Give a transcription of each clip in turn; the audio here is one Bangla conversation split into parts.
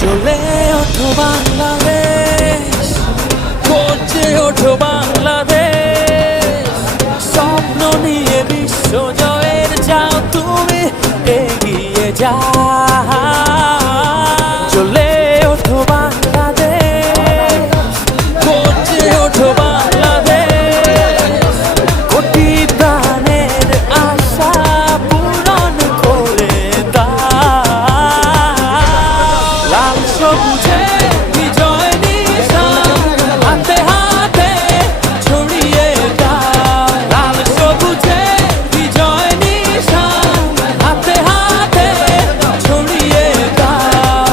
চলে ওঠো বাংলাদেশ, গর্জে ওঠো বাংলাদেশ, স্বপ্ন নিয়ে বিশ্ব জয়ের যাও তুমি এগিয়ে যাও। চলে ওঠো বাংলাদেশ, গর্জে ওঠো বাংলাদেশ, কোটি প্রাণের আশা পূরণ করে দাও। লাল সবুজে বিজয় নিশান হাতে হাতে ছড়িয়ে দাও। লাল সবুজে বিজয় নিশান হাতে হাতে ছড়িয়ে দাও।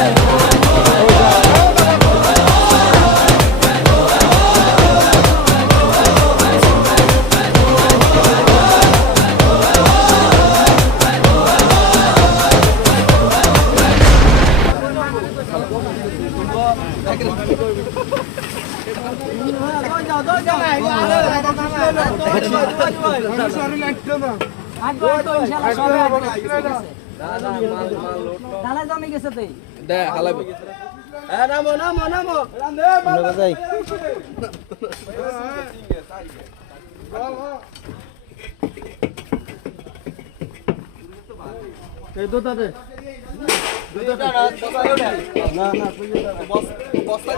বস্তা